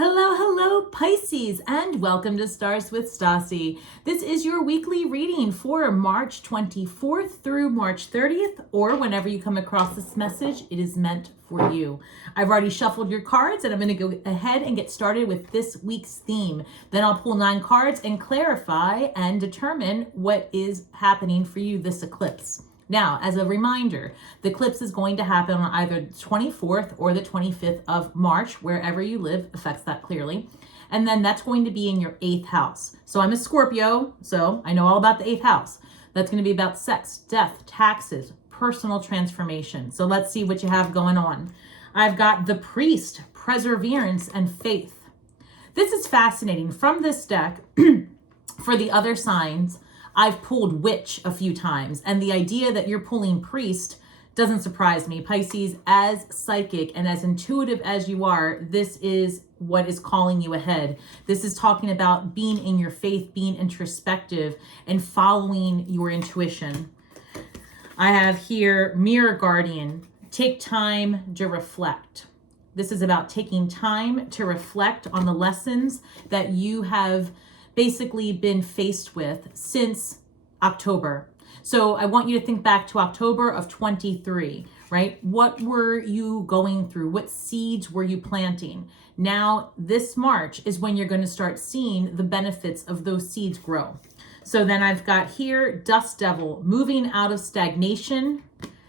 Hello, hello, Pisces, and welcome to Stars with Stasi. This is your weekly reading for March 24th through March 30th, or whenever you come across this message, it is meant for you. I've already shuffled your cards, and I'm going to go ahead and get started with this week's theme. Then I'll pull 9 cards and clarify and determine what is happening for you this eclipse. Now, as a reminder, the eclipse is going to happen on either the 24th or the 25th of March, wherever you live affects that clearly. And then that's going to be in your 8th house. So I'm a Scorpio, so I know all about the 8th house. That's going to be about sex, death, taxes, personal transformation. So let's see what you have going on. I've got the Priest, perseverance, and faith. This is fascinating. From this deck, for the other signs, I've pulled witch a few times, and the idea that you're pulling priest doesn't surprise me. Pisces, as psychic and as intuitive as you are, this is what is calling you ahead. This is talking about being in your faith, being introspective, and following your intuition. I have here Mirror Guardian, take time to reflect. This is about taking time to reflect on the lessons that you have basically been faced with since October. So I want you to think back to October of 23, right? What were you going through? What seeds were you planting? Now, this March is when you're going to start seeing the benefits of those seeds grow. So then I've got here Dust Devil, moving out of stagnation.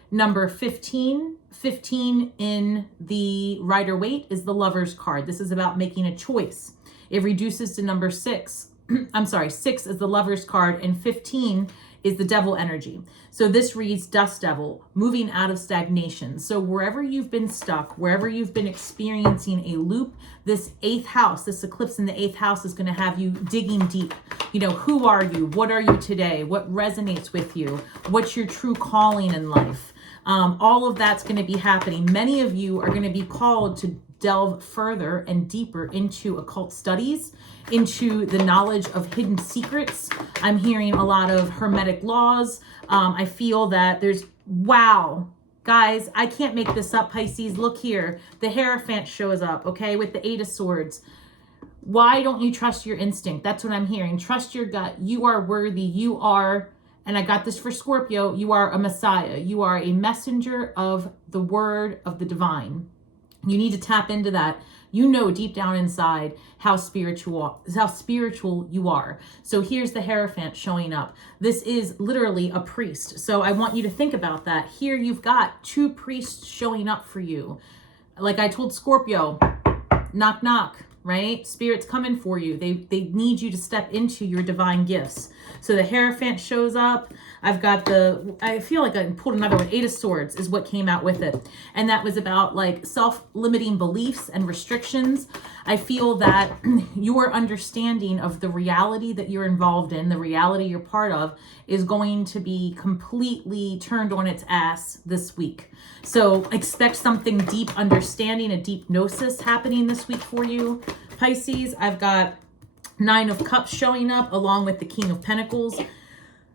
Number 15. 15 in the Rider-Waite is the Lover's card. This is about making a choice. It reduces to number 6. I'm sorry, 6 is the Lover's card and 15 is the Devil energy. So this reads Dust Devil, moving out of stagnation. So wherever you've been stuck, wherever you've been experiencing a loop, this 8th house, this eclipse in the 8th house is going to have you digging deep. You know, who are you? What are you today? What resonates with you? What's your true calling in life? All of that's going to be happening. Many of you are going to be called to delve further and deeper into occult studies, into the knowledge of hidden secrets. I'm hearing a lot of hermetic laws. I feel that there's, wow, guys, I can't make this up, Pisces. Look here, the Hierophant shows up, okay, with the 8 of Swords. Why don't you trust your instinct? That's what I'm hearing. Trust your gut. You are worthy. You are, and I got this for Scorpio, you are a Messiah. You are a messenger of the word of the divine. You need to tap into that. You know deep down inside how spiritual you are. So here's the Hierophant showing up. This is literally a priest. So I want you to think about that. Here you've got 2 priests showing up for you. Like I told Scorpio, knock, knock, right? Spirit's coming for you. They need you to step into your divine gifts. So the Hierophant shows up. I've got I feel like I pulled another one. 8 of Swords is what came out with it. And that was about like self-limiting beliefs and restrictions. I feel that your understanding of the reality that you're involved in, the reality you're part of, is going to be completely turned on its ass this week. So expect something deep understanding, a deep gnosis happening this week for you. Pisces, I've got 9 of Cups showing up along with the King of Pentacles.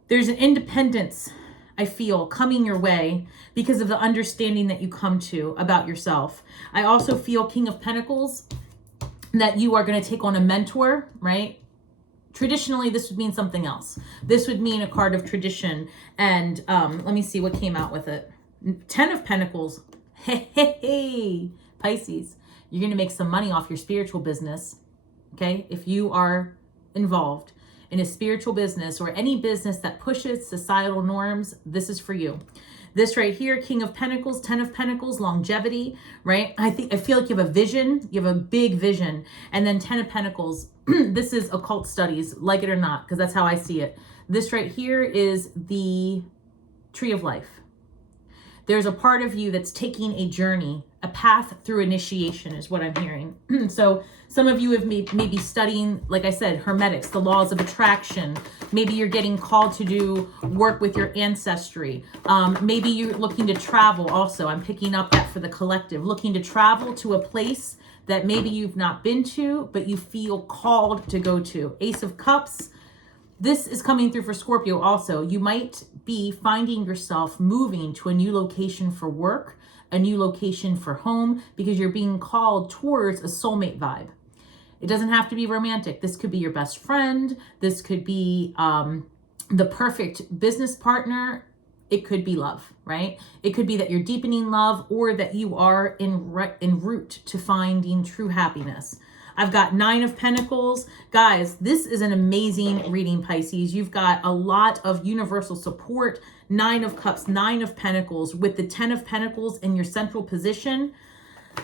There's an independence, I feel, coming your way because of the understanding that you come to about yourself. I also feel King of Pentacles, that you are going to take on a mentor, right? Traditionally, this would mean something else. This would mean a card of tradition. And let me see what came out with it. 10 of Pentacles. Hey, Pisces, you're going to make some money off your spiritual business. Okay, if you are involved in a spiritual business or any business that pushes societal norms, this is for you. This right here, King of Pentacles, 10 of Pentacles, longevity, right? I feel like you have a vision, you have a big vision. And then 10 of Pentacles, this is occult studies, like it or not, because that's how I see it. This right here is the Tree of Life. There's a part of you that's taking a journey, a path through initiation is what I'm hearing. So some of you have maybe studying, like I said, hermetics, the laws of attraction. Maybe you're getting called to do work with your ancestry. Maybe you're looking to travel also. I'm picking up that for the collective, looking to travel to a place that maybe you've not been to, but you feel called to go to. Ace of Cups. This is coming through for Scorpio also. You might be finding yourself moving to a new location for work, a new location for home, because you're being called towards a soulmate vibe. It doesn't have to be romantic. This could be your best friend. This could be the perfect business partner. It could be love, right? It could be that you're deepening love, or that you are en route to finding true happiness. I've got 9 of Pentacles. Guys, this is an amazing reading, Pisces. You've got a lot of universal support. 9 of Cups, 9 of Pentacles, with the 10 of Pentacles in your central position.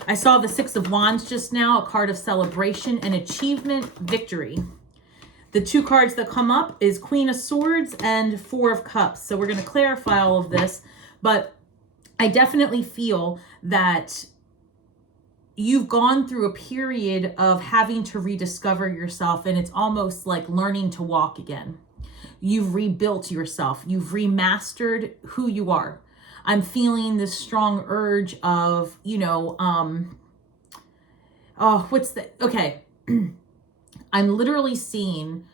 I saw the 6 of Wands just now, a card of celebration and achievement, victory. The 2 cards that come up is Queen of Swords and 4 of Cups. So we're going to clarify all of this, but I definitely feel that you've gone through a period of having to rediscover yourself, and it's almost like learning to walk again. You've rebuilt yourself. You've remastered who you are. I'm feeling this strong urge of, okay. I'm literally seeing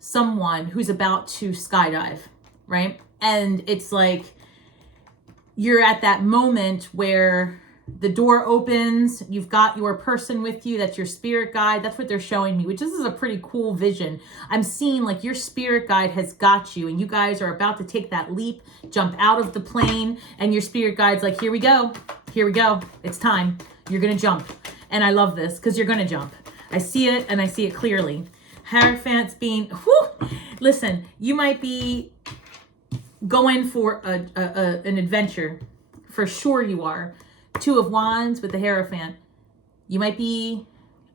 someone who's about to skydive, right? And it's like you're at that moment where the door opens, you've got your person with you, that's your spirit guide. That's what they're showing me, which this is a pretty cool vision. I'm seeing like your spirit guide has got you, and you guys are about to take that leap, jump out of the plane, and your spirit guide's like, here we go, it's time, you're gonna jump. And I love this because you're gonna jump. I see it, and I see it clearly. Hierophants being, listen, you might be going for an adventure, for sure you are. 2 of Wands with the Hierophant. You might be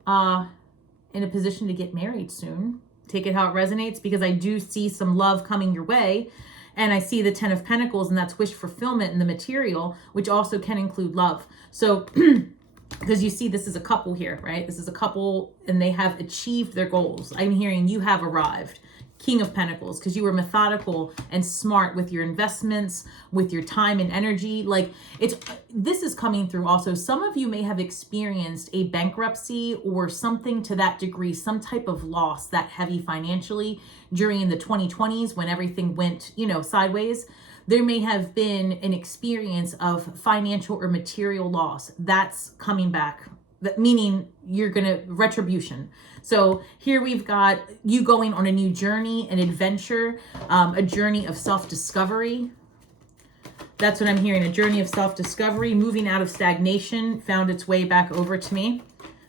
in a position to get married soon. Take it how it resonates, because I do see some love coming your way. And I see the 10 of Pentacles, and that's wish fulfillment in the material, which also can include love. So, because you see this is a couple here, right? This is a couple, and they have achieved their goals. I'm hearing you have arrived. King of Pentacles, because you were methodical and smart with your investments, with your time and energy. Like this is coming through also. Some of you may have experienced a bankruptcy or something to that degree, some type of loss that heavy financially during the 2020s when everything went, sideways. There may have been an experience of financial or material loss that's coming back. That meaning you're gonna retribution. So here we've got you going on a new journey, an adventure, a journey of self-discovery. That's what I'm hearing, a journey of self-discovery, moving out of stagnation, found its way back over to me.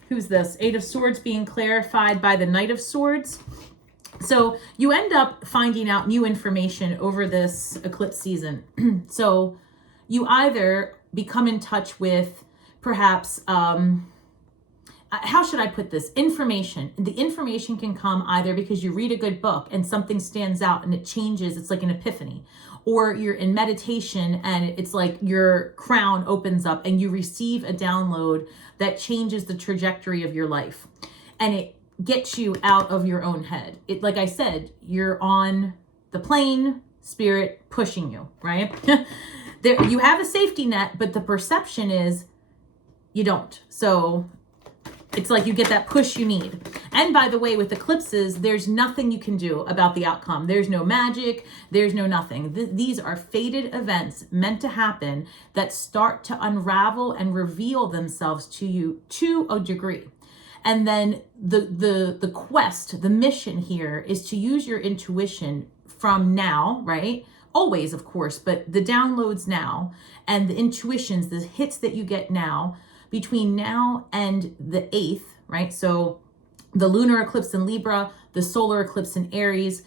Who's this? 8 of Swords being clarified by the Knight of Swords. So you end up finding out new information over this eclipse season. So you either become in touch with perhaps, how should I put this? Information. The information can come either because you read a good book and something stands out and it changes. It's like an epiphany. Or you're in meditation and it's like your crown opens up and you receive a download that changes the trajectory of your life. And it gets you out of your own head. It, like I said, you're on the plane, spirit pushing you, right? There, you have a safety net, but the perception is you don't. So it's like you get that push you need. And by the way, with eclipses, there's nothing you can do about the outcome. There's no magic. There's no nothing. These are fated events meant to happen that start to unravel and reveal themselves to you to a degree. And then the quest, the mission here is to use your intuition from now, right? Always, of course, but the downloads now and the intuitions, the hits that you get now, between now and the 8th, right? So the lunar eclipse in Libra, the solar eclipse in Aries,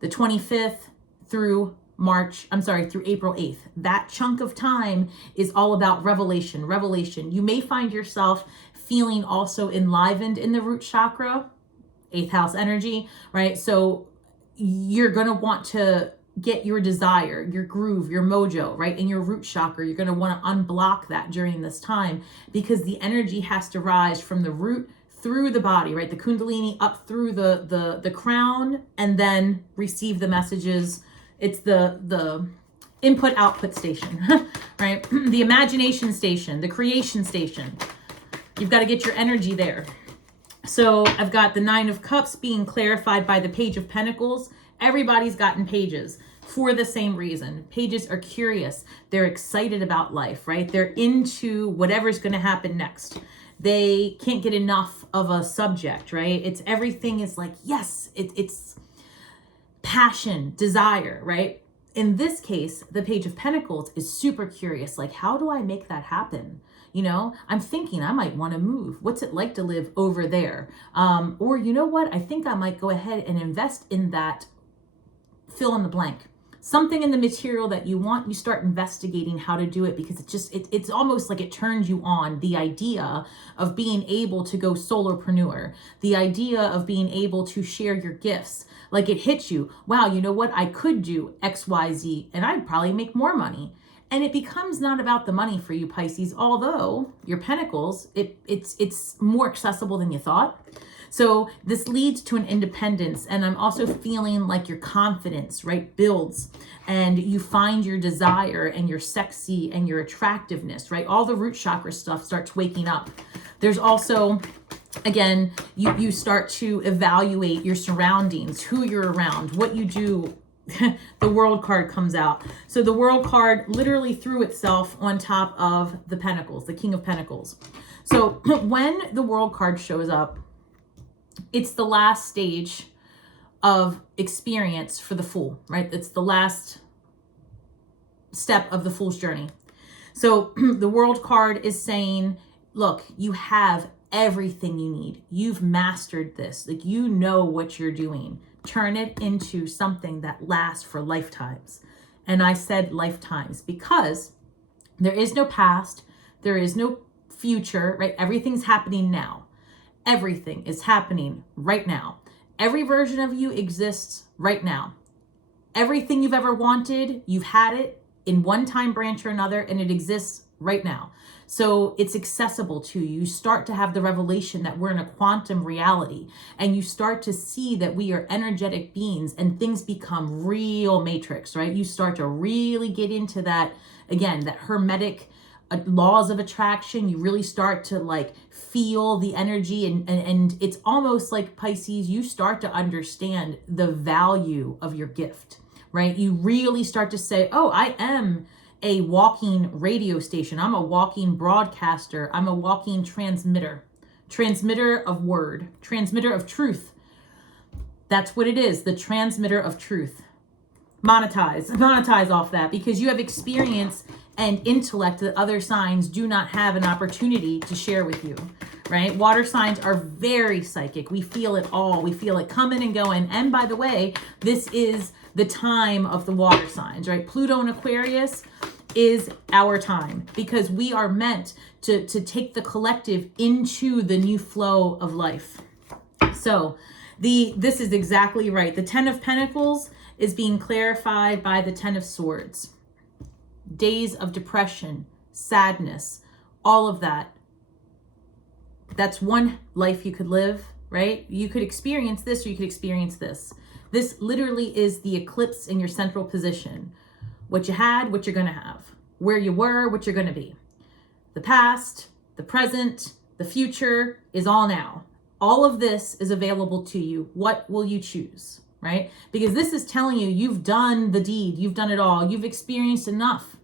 the 25th through through April 8th. That chunk of time is all about revelation. You may find yourself feeling also enlivened in the root chakra, 8th house energy, right? So you're going to want to get your desire, your groove, your mojo, right? In your root chakra, you're going to want to unblock that during this time because the energy has to rise from the root through the body, right? The kundalini up through the crown and then receive the messages. It's the input output station, right? The imagination station, the creation station. You've got to get your energy there. So I've got the 9 of Cups being clarified by the Page of Pentacles. Everybody's gotten pages for the same reason. Pages are curious. They're excited about life, right? They're into whatever's going to happen next. they can't get enough of a subject, right? It's everything is like, yes, it's passion, desire, right? In this case, the Page of Pentacles is super curious. Like, how do I make that happen? You know, I'm thinking I might want to move. What's it like to live over there? Or you know what? I think I might go ahead and invest in that, fill in the blank. Something in the material that you want, you start investigating how to do it, because it's almost like it turns you on. The idea of being able to go solopreneur, the idea of being able to share your gifts, like it hits you. Wow, you know what? I could do X, Y, Z, and I'd probably make more money. And it becomes not about the money for you, Pisces, although your Pentacles, it's more accessible than you thought. So this leads to an independence, and I'm also feeling like your confidence, right, builds, and you find your desire and your sexy and your attractiveness, right? All the root chakra stuff starts waking up. There's also, again, you start to evaluate your surroundings, who you're around, what you do. The World card comes out. So the World card literally threw itself on top of the Pentacles, the King of Pentacles. So when the World card shows up, it's the last stage of experience for the Fool, right? It's the last step of the Fool's journey. So the World card is saying, look, you have everything you need. You've mastered this. Like, you know what you're doing. Turn it into something that lasts for lifetimes. And I said lifetimes because there is no past. There is no future, right? Everything's happening now. Everything is happening right now. Every version of you exists right now. Everything you've ever wanted, you've had it in one time branch or another, and it exists right now. So it's accessible to you. You start to have the revelation that we're in a quantum reality, and you start to see that we are energetic beings, and things become real matrix, right? You start to really get into that, again, that hermetic laws of attraction. You really start to like feel the energy, and it's almost like, Pisces, you start to understand the value of your gift, right? You really start to say, oh, I am a walking radio station. I'm a walking broadcaster. I'm a walking transmitter of word, transmitter of truth. That's what it is, the transmitter of truth. Monetize off that, because you have experience and intellect that other signs do not have an opportunity to share with you, right? Water signs are very psychic. We feel it all. We feel it coming and going. And by the way, this is the time of the water signs, right? Pluto and Aquarius is our time, because we are meant to take the collective into the new flow of life. So this is exactly right. The 10 of Pentacles is being clarified by the 10 of Swords. Days of depression, sadness, all of that. That's one life you could live, right? You could experience this, or you could experience this. This literally is the eclipse in your central position. What you had, what you're going to have. Where you were, what you're going to be. The past, the present, the future is all now. All of this is available to you. What will you choose, right? Because this is telling you, you've done the deed. You've done it all. You've experienced enough.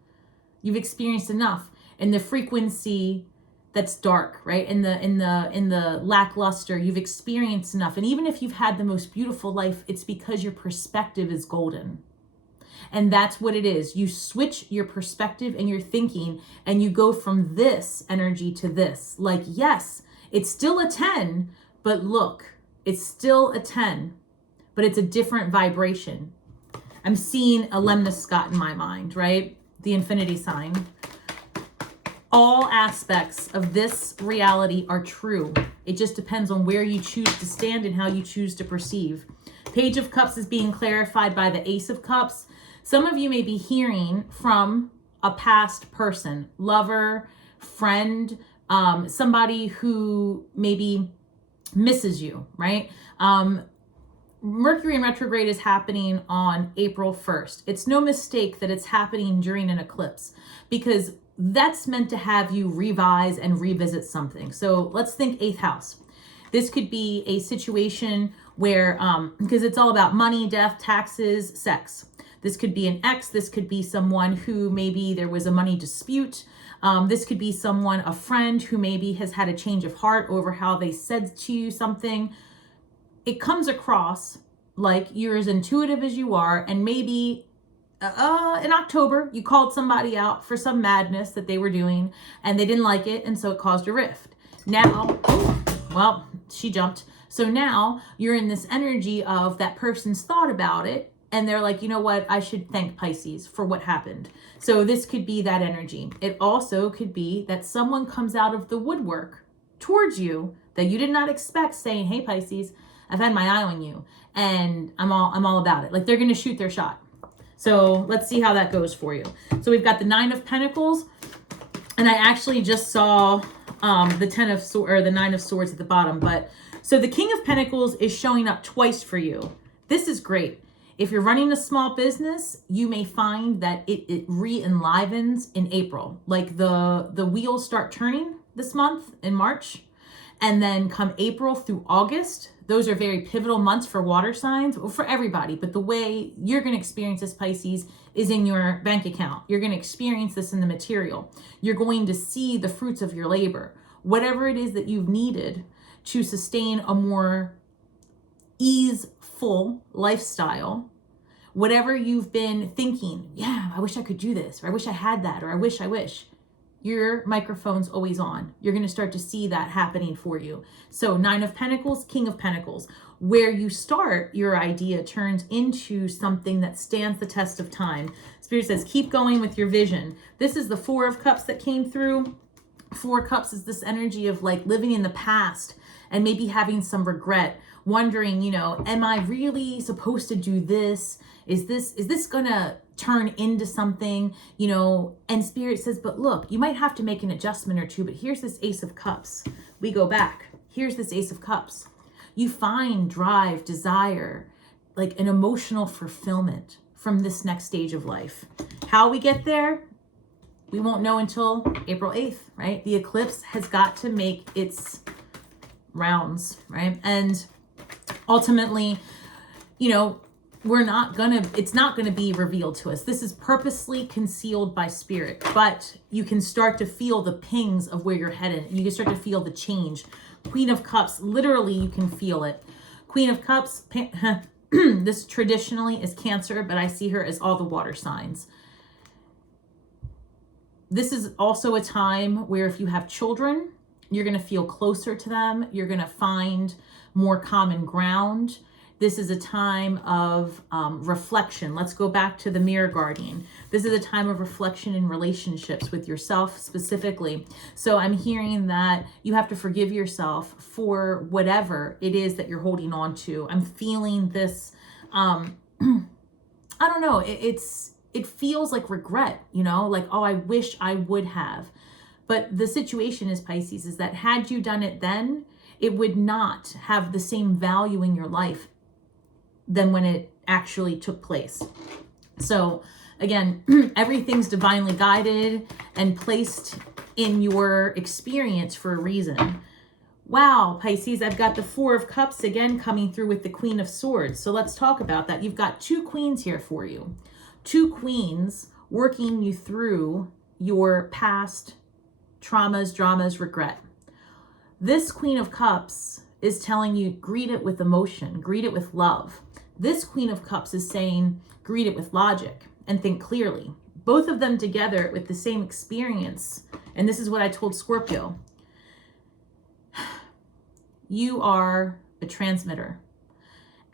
You've experienced enough. In the frequency that's dark, right? In the lackluster, you've experienced enough. And even if you've had the most beautiful life, it's because your perspective is golden. And that's what it is. You switch your perspective and your thinking, and you go from this energy to this. Like, yes, it's still a 10, but look, it's still a 10, but it's a different vibration. I'm seeing a Lemnis Scott in my mind, right? The infinity sign. All aspects of this reality are true. It just depends on where you choose to stand and how you choose to perceive. Page of Cups is being clarified by the Ace of Cups. Some of you may be hearing from a past person, lover, friend, somebody who maybe misses you, right? Mercury in retrograde is happening on April 1st. It's no mistake that it's happening during an eclipse, because that's meant to have you revise and revisit something. So let's think 8th house. This could be a situation where, because it's all about money, death, taxes, sex. This could be an ex. This could be someone who maybe there was a money dispute. This could be someone, a friend who maybe has had a change of heart over how they said to you something. It comes across like you're as intuitive as you are, and maybe in October, you called somebody out for some madness that they were doing and they didn't like it, and so it caused a rift. Now, well, she jumped. So now you're in this energy of that person's thought about it, and they're like, you know what, I should thank Pisces for what happened. So this could be that energy. It also could be that someone comes out of the woodwork towards you that you did not expect, saying, hey, Pisces, I've had my eye on you and I'm all about it. Like, they're going to shoot their shot. So let's see how that goes for you. So we've got the 9 of Pentacles, and I actually just saw the 9 of Swords at the bottom. But so the King of Pentacles is showing up twice for you. This is great. If you're running a small business, you may find that it re-enlivens in April. Like the wheels start turning this month in March, and then come April through August, those are very pivotal months for water signs, for everybody. But the way you're going to experience this, Pisces, is in your bank account. You're going to experience this in the material. You're going to see the fruits of your labor. Whatever it is that you've needed to sustain a more easeful lifestyle, whatever you've been thinking, yeah, I wish I could do this, or I wish I had that, or I wish, your microphone's always on. You're going to start to see that happening for you. So 9 of Pentacles, King of Pentacles. Where you start, your idea turns into something that stands the test of time. Spirit says, keep going with your vision. This is the 4 of Cups that came through. 4 of Cups is this energy of like living in the past and maybe having some regret, wondering, am I really supposed to do this? Is this gonna turn into something, and Spirit says, but look, you might have to make an adjustment or two, but here's this Ace of Cups. We go back. Here's this Ace of Cups. You find drive, desire, like an emotional fulfillment from this next stage of life. How we get there, we won't know until April 8th, right? The eclipse has got to make its rounds, right? And ultimately, it's not gonna be revealed to us. This is purposely concealed by Spirit, but you can start to feel the pings of where you're headed. You can start to feel the change. Queen of Cups, literally you can feel it. Queen of Cups, this traditionally is Cancer, but I see her as all the water signs. This is also a time where if you have children, you're gonna feel closer to them. You're gonna find more common ground. This is a time of reflection. Let's go back to the Mirror Guardian. This is a time of reflection in relationships with yourself specifically. So I'm hearing that you have to forgive yourself for whatever it is that you're holding on to. I'm feeling this, I don't know, it feels like regret, like, oh, I wish I would have. But the situation is, Pisces, is that had you done it then, it would not have the same value in your life than when it actually took place. So again, everything's divinely guided and placed in your experience for a reason. Wow, Pisces, I've got the 4 of Cups again coming through with the Queen of Swords. So let's talk about that. You've got 2 queens here for you. 2 queens working you through your past traumas, dramas, regret. This Queen of Cups is telling you, greet it with emotion, greet it with love. This Queen of Cups is saying, greet it with logic and think clearly. Both of them together with the same experience. And this is what I told Scorpio. You are a transmitter,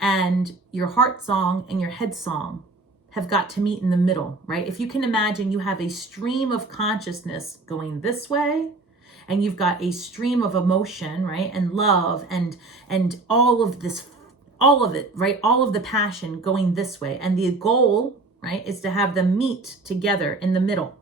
and your heart song and your head song have got to meet in the middle, right? If you can imagine, you have a stream of consciousness going this way, and you've got a stream of emotion, right? And love and all of this, all of it, right? All of the passion going this way. And the goal, right, is to have them meet together in the middle.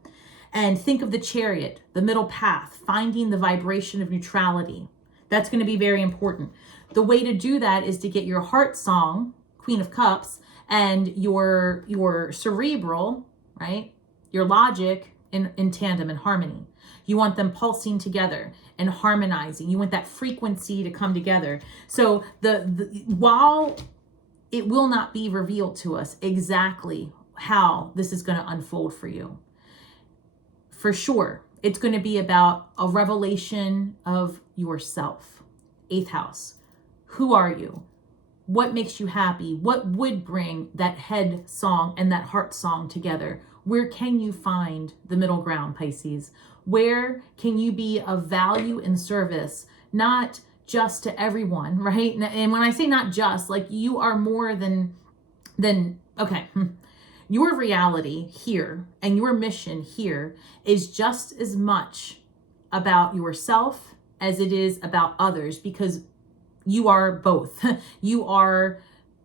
And think of the Chariot, the middle path, finding the vibration of neutrality. That's going to be very important. The way to do that is to get your heart song, Queen of Cups, and your cerebral, right, your logic in tandem, in harmony. You want them pulsing together and harmonizing. You want that frequency to come together. So while it will not be revealed to us exactly how this is going to unfold for you, for sure, It's going to be about a revelation of yourself. 8th house. Who are you? What makes you happy? What would bring that head song and that heart song together? Where can you find the middle ground, Pisces? Where can you be of value and service, not just to everyone, right? And when I say not just, like you are more than okay. Your reality here and your mission here is just as much about yourself as it is about others, because you are both. You are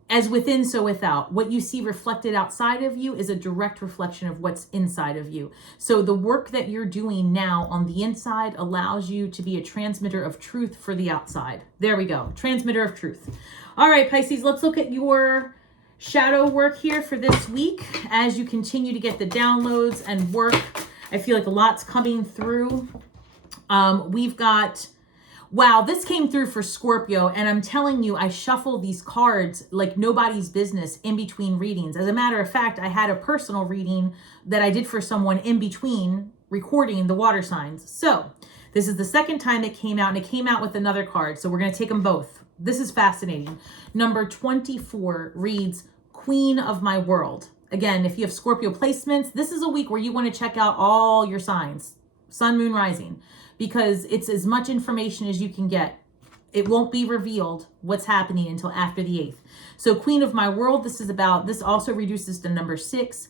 as within, so without. What you see reflected outside of you is a direct reflection of what's inside of you. So the work that you're doing now on the inside allows you to be a transmitter of truth for the outside. There we go. Transmitter of truth. All right, Pisces, let's look at your shadow work here for this week as you continue to get the downloads and work. I feel like a lot's coming through. We've got, wow, this came through for Scorpio, and I'm telling you, I shuffle these cards like nobody's business in between readings. As a matter of fact, I had a personal reading that I did for someone in between recording the water signs. So this is the second time it came out, and it came out with another card. So we're going to take them both. This is fascinating. Number 24 reads, Queen of My World. Again, if you have Scorpio placements, this is a week where you want to check out all your signs, sun, moon, rising, because it's as much information as you can get. It won't be revealed what's happening until after the 8th. So Queen of My World, this also reduces to number 6.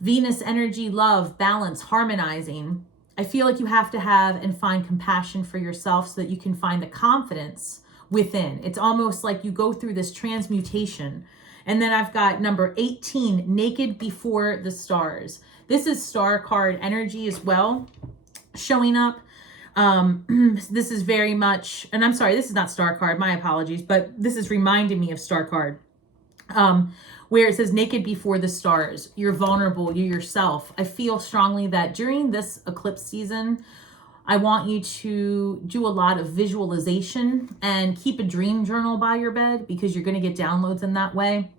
Venus energy, love, balance, harmonizing. I feel like you have to have and find compassion for yourself so that you can find the confidence within. It's almost like you go through this transmutation. And then I've got number 18, Naked Before the Stars. This is star card energy as well showing up. This is very much, and I'm sorry, this is not star card, my apologies, but this is reminding me of star card, where it says naked before the stars. You're vulnerable, you're yourself. I feel strongly that during this eclipse season, I want you to do a lot of visualization and keep a dream journal by your bed, because you're going to get downloads in that way.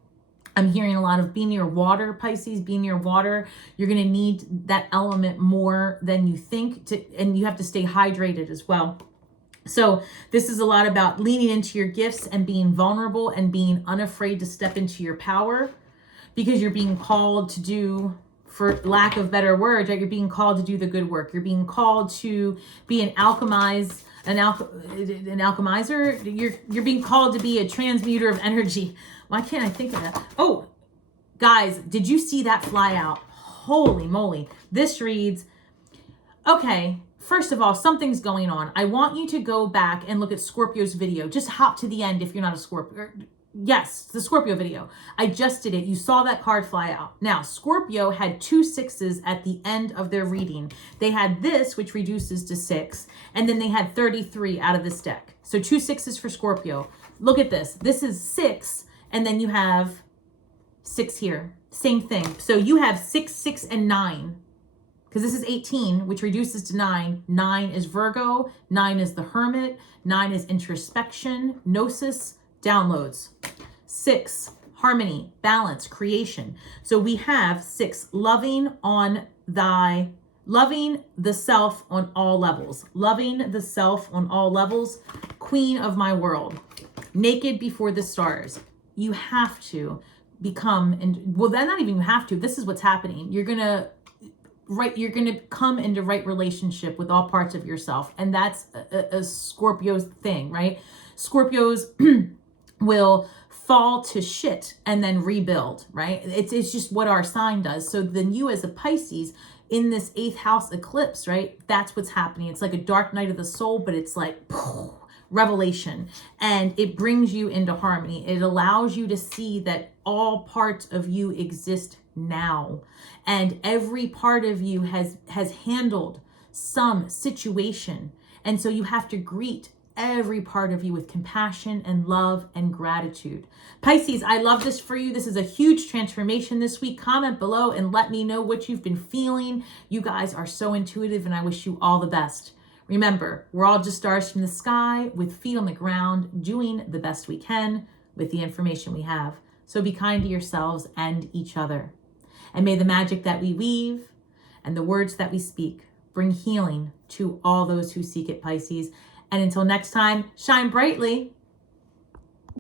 I'm hearing a lot of be near water, Pisces, be near water. You're going to need that element more than you think, and you have to stay hydrated as well. So this is a lot about leaning into your gifts and being vulnerable and being unafraid to step into your power, because you're being called to do, for lack of better words, right? You're being called to do the good work. You're being called to be an alchemizer. You're being called to be a transmuter of energy. Why can't I think of that? Oh, guys, did you see that fly out? Holy moly. This reads, okay, first of all, something's going on. I want you to go back and look at Scorpio's video. Just hop to the end if you're not a Scorpio. Yes, the Scorpio video. I just did it. You saw that card fly out. Now, Scorpio had 2 6s at the end of their reading. They had this, which reduces to 6, and then they had 33 out of this deck. So 2 6s for Scorpio. Look at this. This is 6, and then you have 6 here. Same thing. So you have 6, 6, and 9. Because this is 18, which reduces to 9. 9 is Virgo. 9 is the Hermit. 9 is introspection, gnosis, downloads. 6, harmony, balance, creation. So we have 6, loving the self on all levels. Loving the self on all levels. Queen of my world. Naked before the stars. You have to become, and well, then not even you have to. This is what's happening. You're gonna come into right relationship with all parts of yourself, and that's a Scorpio's thing, right? Scorpios will fall to shit and then rebuild, right? It's just what our sign does. So then you as a Pisces in this 8th house eclipse, right? That's what's happening. It's like a dark night of the soul, but it's like revelation, and it brings you into harmony. It allows you to see that all parts of you exist now, and every part of you has handled some situation, and so you have to greet every part of you with compassion and love and gratitude. Pisces, I love this for you. This is a huge transformation this week. Comment below and let me know what you've been feeling. You guys are so intuitive, and I wish you all the best. Remember, we're all just stars from the sky with feet on the ground, doing the best we can with the information we have. So be kind to yourselves and each other. And may the magic that we weave and the words that we speak bring healing to all those who seek it, Pisces. And until next time, shine brightly.